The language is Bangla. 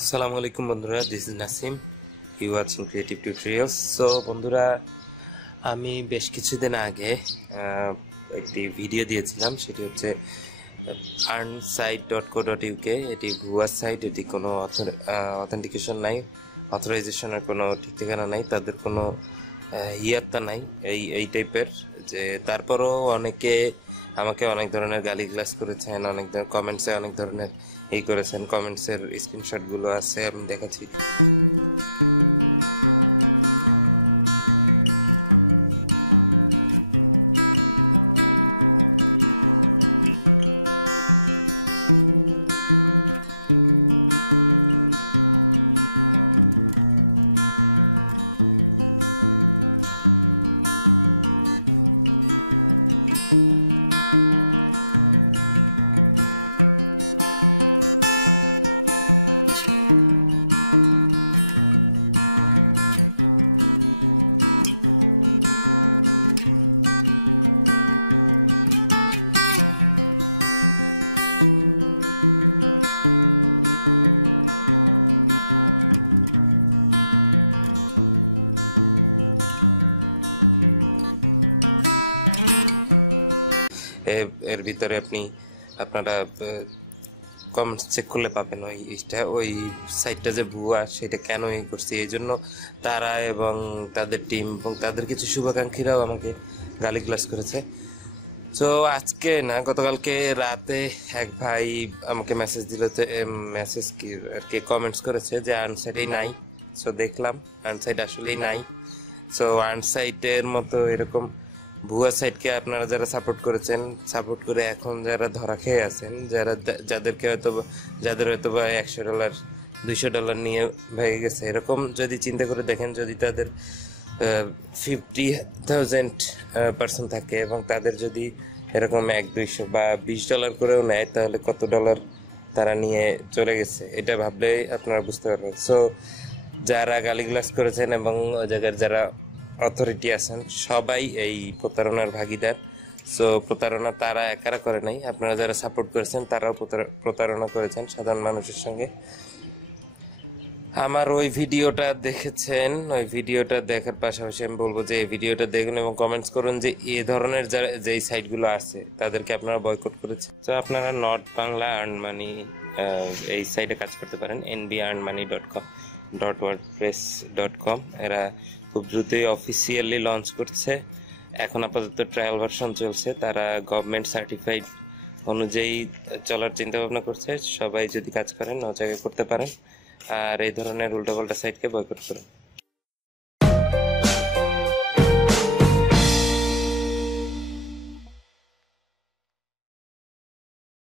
আসসালামু আলাইকুম বন্ধুরা, this is Nasim, you watching creative tutorials. So বন্ধুরা, আমি বেশ কিছুদিন আগে একটি ভিডিও দিয়েছিলাম, সেটি হচ্ছে earnsite.co.uk। এটি ভুয়া সাইট, এটি কোনো অথেন্টিকেশন নাই, অথরাইজেশনের কোনো ঠিক ঠিকানা নাই, তাদের কোনো ইয়াত্তা নাই এই টাইপের। যে তারপরও অনেকে আমাকে অনেক ধরনের গালিগালাজ করেছেন, অনেক ধরনের কমেন্টসে অনেক ধরনের করেছেন। কমেন্টসের স্ক্রিনশটগুলো আছে, আমি দেখাচ্ছি। এর ভিতরে আপনারা কমেন্টস চেক করলে পাবেন ওই সাইটটা যে ভুয়া, সেটা কেন করছে। এই জন্য তারা এবং তাদের টিম এবং তাদের কিছু শুভাকাঙ্ক্ষীরাও আমাকে গালিগালাজ করেছে। তো আজকে না, গতকালকে রাতে এক ভাই আমাকে মেসেজ দিল, মেসেজ কি আর কি কমেন্টস করেছে যে আর্নসাইটেই নাই। সো দেখলাম আর্নসাইট আসলেই নাই। সো আর্নসাইটের মতো এরকম ভুয়া সাইটকে আপনারা যারা সাপোর্ট করেছেন, সাপোর্ট করে এখন যারা ধরা খেয়ে আছেন, যাদের হয়তো বা $100 $200 নিয়ে ভেঙে গেছে, এরকম যদি চিন্তা করে দেখেন, যদি তাদের 50,000 পার্সন থাকে এবং তাদের যদি এরকম $100-200 বা $20 করেও নেয়, তাহলে কত ডলার তারা নিয়ে চলে গেছে, এটা ভাবলে আপনারা বুঝতে পারবেন। সো যারা গালিগালাজ করেছেন এবং ওই জায়গার যারা অথরিটি আছেন, সবাই এই প্রতারণার ভাগিদার। সো প্রতারণা তারা একারা করে নাই, আপনারা যারা সাপোর্ট করেছেন তারাও প্রতারণা করেছেন সাধারণ মানুষের সঙ্গে। আমার ওই ভিডিওটা দেখেছেন, ওই ভিডিওটা দেখার পাশাপাশি আমি বলবো যে এই ভিডিওটা দেখুন এবং কমেন্টস করুন যে এই ধরনের যেই সাইটগুলো আছে তাদেরকে আপনারা বয়কট করেছেন। তো আপনারা নট বাংলা আর্ন মানি এই সাইটে কাজ করতে পারেন, nbearnmoney.com. এরা খুব দ্রুতই অফিসিয়ালি লঞ্চ করছে। এখন আপাতত ট্রায়াল ভার্সন চলছে, তারা গভর্নমেন্ট সার্টিফাইড অনুযায়ী চলার চিন্তা ভাবনা করছে। সবাই যদি কাজ করেন ও জায়গায় করতে পারেন, আর এই ধরনের উল্টাপাল্টা সাইটকে বয়কট করুন।